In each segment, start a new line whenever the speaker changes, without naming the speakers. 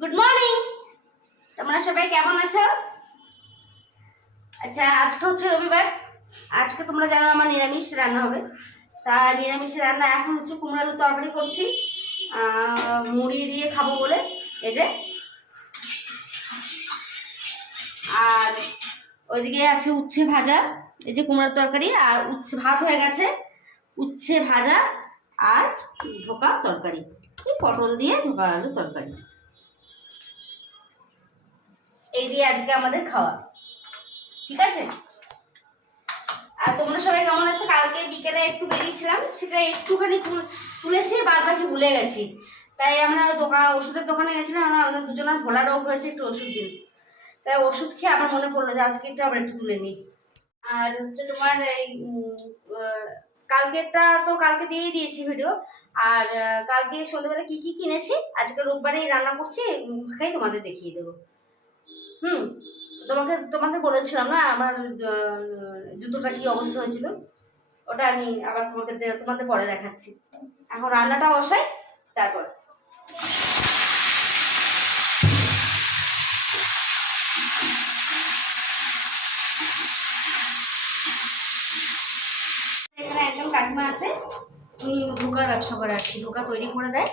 Good morning তোমরা সবাই কেমন আছো? আচ্ছা আজকে হচ্ছে রবিবার। আজকে তোমরা জানো আমার নিরামিষ রান্না হবে। তা নিরামিষ রান্না এখন হচ্ছে কুমড়ো আলু তরকারি করছি। মুড়ি দিয়ে খাব বলে। এই যে। আর ওইদিকে আছে উচ্ছে ভাজা। এই যে কুমড়োর তরকারি। আর উচ্ছে ভাত হয়ে গেছে। উচ্ছে ভাজা আর ধোকা তরকারি। পটল দিয়ে ধোকা আলু তরকারি। এই দিয়ে আজকে আমাদের খাওয়া। ঠিক আছে? আর তোমরা সবাই কেমন আছো? কালকে বিকেলে একটু বেরিয়েছিলাম, সেটা একটুখানি তুল- তুলেছি বাদ বাকি ভুলে গেছি। তাই আমরা দোকান ওষুধের দোকানে গেছিলাম, আমরা আমাদের দুজনের ভোলা রোগ হয়েছে, একটু ওষুধ দিন। তাই ওষুধ খেয়ে আমার মনে পড়ল যে আজকে একটু আবার একটু তুলে নিই। আর হচ্ছে তোমার এই কালকেরটা তো কালকে দিয়েই দিয়েছি ভিডিও আর কালকে সন্ধ্যেবেলা কি কি কিনেছি? আজকে রোববারেই রান্না করছি খাই তোমাদের দেখিয়ে দেবো। হুম, তোমাকে তোমাকে বলেছিলাম না আমার জুতোটা কি অবস্থা হয়েছিল? ওটা আমি আবার তোমাকে তোমাদের পরে দেখাচ্ছি। এখন রান্নাটা বসাই, তারপর। এখানে একজন কাকিমা আছে ব্যবসা করে আর কি ধোকা তৈরি করে দেয়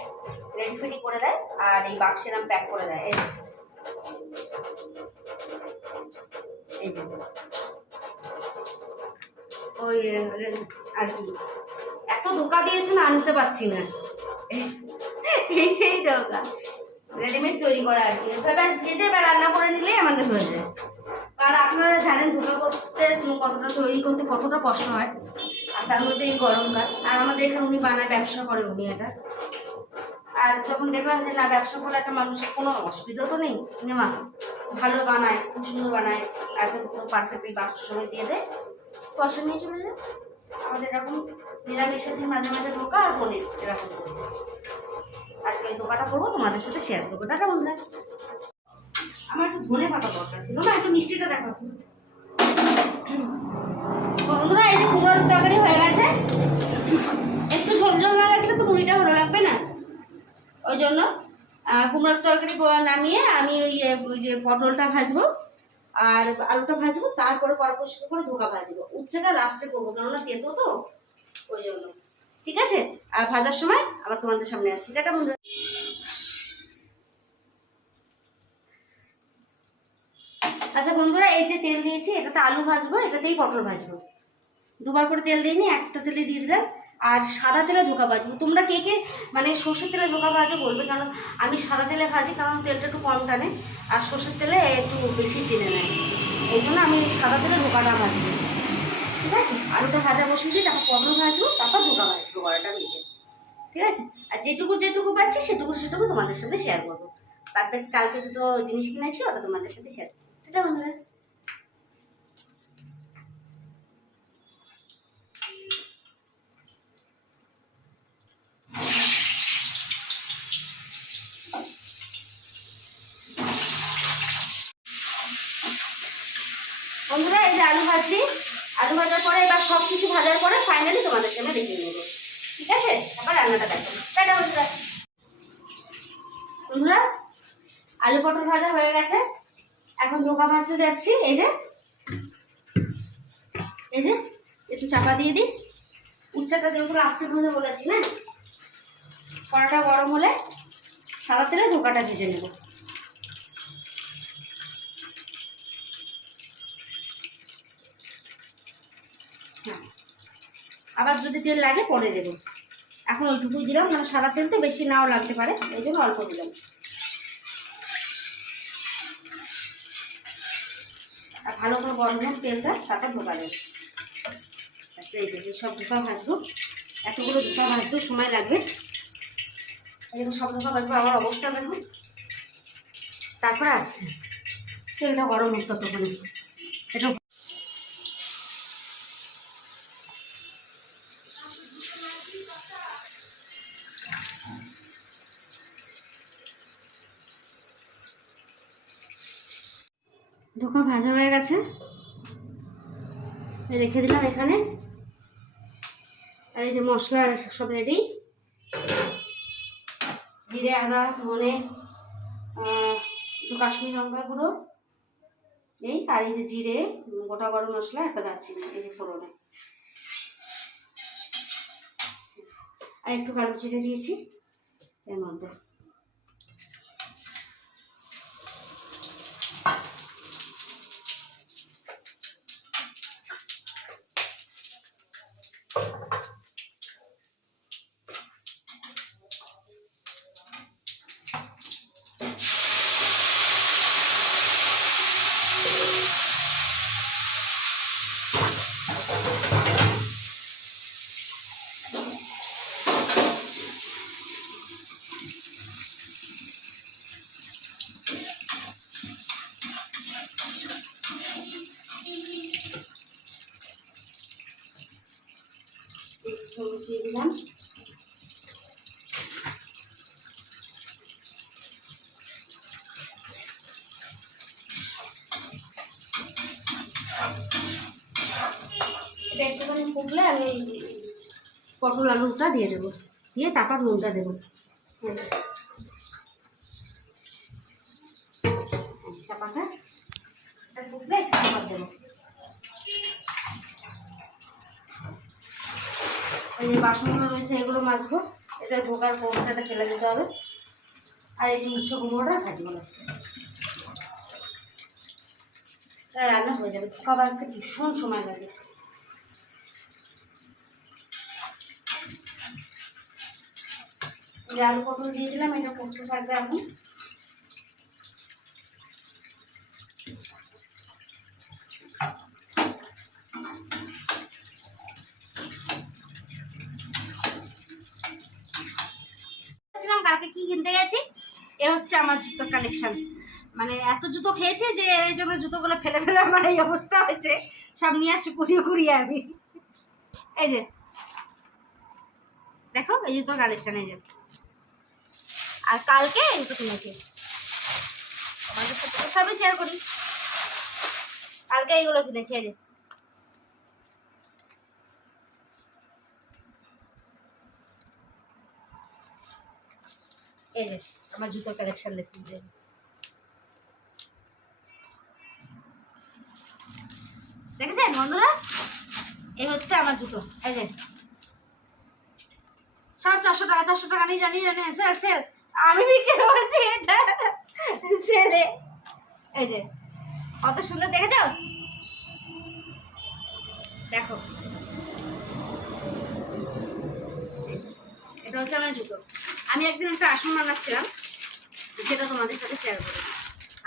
রেডি ফেডি করে দেয়, আর এই বাক্সের নাম প্যাক করে দেয়। এই যে। এই যে ওই আহ, আর কি। এত ধোকা দিয়েছে না আনতে পারছি না। এই সেই ধোকা। রেডিমেড তৈরি করা আর কি। এভাবে ভেজে বা রান্না করে নিলেই আমাদের হয়ে যায়। আর আপনারা জানেন ধোকা করতে কতটা তৈরি করতে কতটা কষ্ট হয়। আর তার মধ্যে এই গরমকাল। আর আমাদের এখানে উনি বানায় ব্যবসা করে উনি এটা। আর যখন দেখলাম যে না ব্যবসা করে একটা মানুষের কোনো অসুবিধা তো নেই নেমা ভালো বানায় খুব সুন্দর বানায়। একদম পুরো পারফেক্টলি বাক্স সময় দিয়ে চলে আমাদের এরকম মাঝে মাঝে ধোকা আর পনির এরকম। করব, তোমাদের সাথে শেয়ার করব। আমার একটু ধনে পাতা দরকার না, একটু মিষ্টিটা দেখো বন্ধুরা, এই যে কুমড়োর তরকারি হয়ে গেছে। একটু ঝোল ঝোল না রাখলে তো মুড়িটা ভালো লাগবে না? ওই জন্য কুমড়োর তরকারি নামিয়ে আমি ওই ওই যে পটলটা ভাজবো। আর আলুটা ভাজবো, তারপরে কড়া পরিষ্কার করে ধোকা ভাজবো। উচ্ছেটা লাস্টে করব, কেননা তেতো তো, ওই জন্য। ঠিক আছে? আর ভাজার সময় আবার তোমাদের সামনে আসছি। টাটা বন্ধুরা। আচ্ছা বন্ধুরা, এই যে তেল দিয়েছি, এটাতে আলু ভাজবো, এটাতেই পটল ভাজবো। দুবার করে তেল দিইনি, একটা তেলে দিয়ে দিলাম। আর সাদা তেলে ধোকা ভাজবো। তোমরা কে কে মানে সর্ষের তেলে ধোকা ভাজো বলবে, কারণ আমি সাদা তেলে ভাজি, কারণ তেলটা একটু কম টানে, আর সর্ষের তেলে একটু বেশি টেনে নেয়। এই জন্য আমি সাদা তেলে ধোকাটা ভাজবো। ঠিক আছে? আলুটা ভাজা বসিয়ে দিই তারপর পটল ভাজবো, তারপর ধোকা ভাজবো কড়াটা ভেজে। ঠিক আছে? আর যেটুকু যেটুকু পাচ্ছি, সেটুকু সেটুকু তোমাদের সাথে শেয়ার করব। বাদ কালকে দুটো জিনিস কিনেছি, ওটা তোমাদের সাথে শেয়ার এটা বন্ধুরা। বন্ধুরা, এই যে আলু ভাজছি আলু ভাজার পরে এবার সব কিছু ভাজার পরে ফাইনালি তোমাদের সামনে দেখিয়ে নেব। ঠিক আছে? আবার রান্নাটা দেখো। টাটা বন্ধুরা। বন্ধুরা, আলু পটল ভাজা হয়ে গেছে। এখন ধোকা ভাজতে যাচ্ছি এই যে এই যে, একটু চাপা দিয়ে দিই। উচ্চাটা যেহেতু রাত্রে ভাজা বলেছি না কড়াটা গরম হলে সাদা তেলে ধোকাটা ভেজে নেব। আবার যদি তেল লাগে পরে দেবো। এখন ওইটুকুই দিলাম মানে সাদা তেল তো বেশি নাও লাগতে পারে, এই জন্য অল্প দিলাম। আর ভালো করে গরম হোক তেলটা তারপর ঢোকা দেবে আচ্ছা এই যে, সব ধোকা ভাজবো। এতগুলো ধোকা ভাজতেও সময় লাগবে। এই জন্য সব ধোকা ভাজবো, আমার অবস্থা দেখুন তারপরে আসছে। তেলটা গরম হোক ততক্ষণে। এটা ধোকা ভাজা হয়ে গেছে। রেখে দিলাম এখানে। আর এই যে মশলা সব রেডি জিরে, আদা, ধনে কাশ্মীর লঙ্কা গুঁড়ো। এই আর এই যে জিরে, গোটা গরম মশলা, একটা দারচিনি, এই যে ফোড়নে। আর একটু কালো জিরে দিয়েছি এর মধ্যে একটু হলুদ দিয়ে দিলাম এটা একটুখানি ফুটলে আমি পটল আলুটা দিয়ে দেবো। দিয়ে তারপর নুনটা দেবো। চাপাটা ফুটলে একটু খাবার দেবো। এই যে বাসনগুলো রয়েছে, এগুলো মাজবো। এটা ঢোকার পৌঁছাটা ফেলে দিতে হবে। আর এই যে উচ্চ কুমড়োটা ভাজবো তাহলে রান্না হয়ে যাবে। বাড়তে ভীষণ সময় লাগে। আলু পটল দিয়ে দিলাম, এটা করতে থাকবে কালকে কি কিনতে গেছি? এ হচ্ছে আমার জুতোর কালেকশন মানে এত জুতো খেয়েছে যে এই জন্য জুতোগুলো ফেলে ফেলে আমার এই অবস্থা হয়েছে। সব নিয়ে আসছি কুড়িয়ে কুড়িয়ে আমি এই যে, দেখো, এই জুতোর কালেকশন এই যে। আর কালকে এই জুতো কিনেছি সবই শেয়ার করি। কালকে এইগুলো কিনেছি, এই যে। এই যে, আমার জুতোর কালেকশন দেখুন। দেখেছেন বন্ধুরা? এই হচ্ছে আমার জুতো, এই যে। সব চারশো টাকা চারশো টাকা নিয়ে জানি জানি স্যার আমি বিক্রি করেছি এটা। সেলে এই যে, কত সুন্দর দেখেছ? দেখো। এটা হচ্ছে আমার জুতো। আমি একদিন একটা আসন বানাচ্ছিলাম, যেটা তোমাদের সাথে শেয়ার করি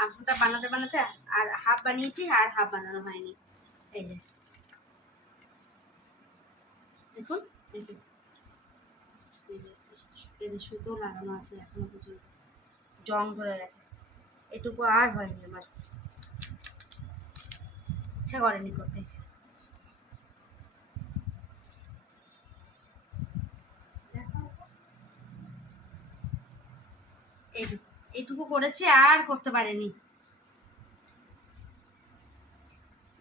আসনটা বানাতে বানাতে আর হাফ বানিয়েছি আর হাফ বানানো হয়নি। এই যে। দেখুন এই সুতো লাগানো আছে এখনও পর্যন্ত। জং ধরে গেছে। এটুকু আর হয়নি আমার। ইচ্ছা করেনি করতে। এইটুকু করেছি, আর করতে পারেনি।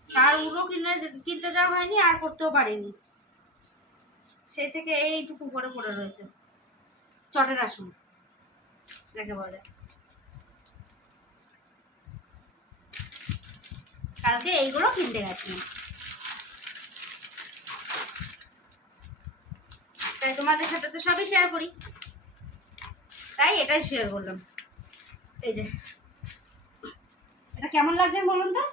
আর কিনে কিনতে যাওয়া হয়নি, আর করতেও পারিনি। সেই থেকে এইটুকু করে পড়ে রয়েছে। চটের আসন। যাকে বলে। কালকে এইগুলো কিনতে গেছিলাম তাই তোমাদের সাথে তো সবই শেয়ার করি। তাই এটাই শেয়ার করলাম। এই যে। এটা কেমন লাগছে বলুন তো?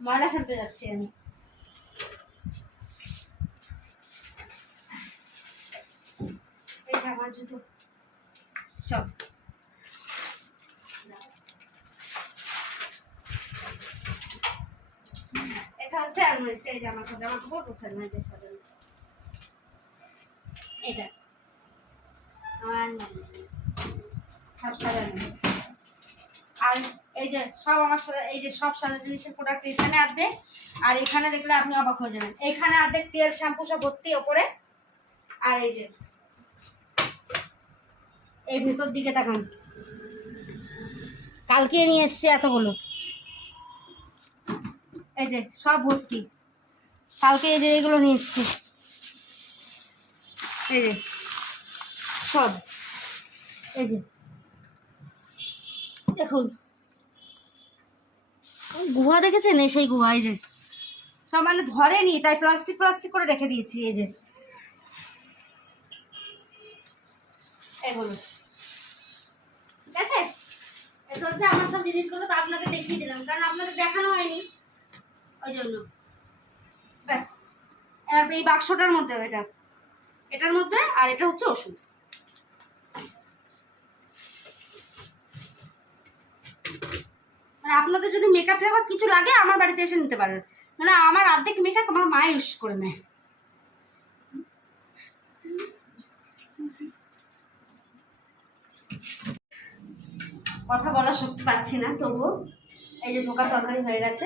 ময়লা ফেলতে যাচ্ছি আমি এই যে জুতো সব এটা হচ্ছে এই জামা সাজানো এটা আমার সব সাজানো আর এই যে, সব আমার এই যে সব সাদা জিনিসের প্রোডাক্ট এখানে আর্ধেক আর এখানে দেখলে আপনি অবাক হয়ে যাবেন। এখানে আর্ধেক তেল শ্যাম্পু সব ভর্তি, ওপরে। আর এই যে এই ভেতর দিকে তাকান কালকে নিয়ে এসছি এতগুলো। এই যে, সব ভর্তি। কালকে এই যে এগুলো নিয়ে এসছি। এই যে, সব। এই যে, দেখুন। গুহা দেখেছেন? এই সেই গুহা, এই যে। সব মানে ধরেনি, তাই প্লাস্টিক প্লাস্টিক করে রেখে দিয়েছি, এই যে। এগুলো হচ্ছে আমার সব জিনিসগুলো তো আপনাদের দেখিয়ে দিলাম, কারণ আপনাদের দেখানো হয়নি। ওই জন্য। ব্যাস। এবার এই বাক্সটার মধ্যে এটা। এটার মধ্যে, আর এটা হচ্ছে ওষুধ। মানে আপনাদের যদি মেকআপ ফেকআপ কিছু লাগে, আমার বাড়িতে এসে নিতে পারেন। মানে আমার অর্ধেক মেকআপ আমার মা ইউজ করে নেয়। কথা বলার শক্তি পাচ্ছি না, তবুও এই যে ধোকার তরকারি হয়ে গেছে।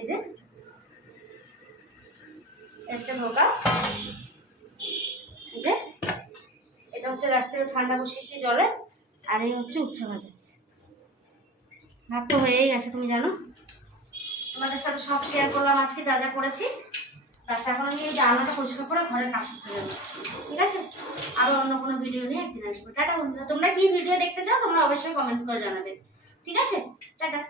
এই যে হচ্ছে ধোকা। এই যে, এটা হচ্ছে রাত্রে ঠান্ডা বসিয়েছি জলে, আর এই হচ্ছে উচ্ছে ভাজা। ভাত তো হয়েই গেছে, তুমি জানো? তোমাদের সাথে সব শেয়ার করলাম, আজকে যা যা করেছি। এখন আমি পরিষ্কার করে কাজ ঠিক আছে? অন্য কোনো ভিডিও নিয়ে তোমরা কি ভিডিও দেখতে চাও তোমরা অবশ্যই কমেন্ট করে জানাবে। ঠিক আছে? টাটা।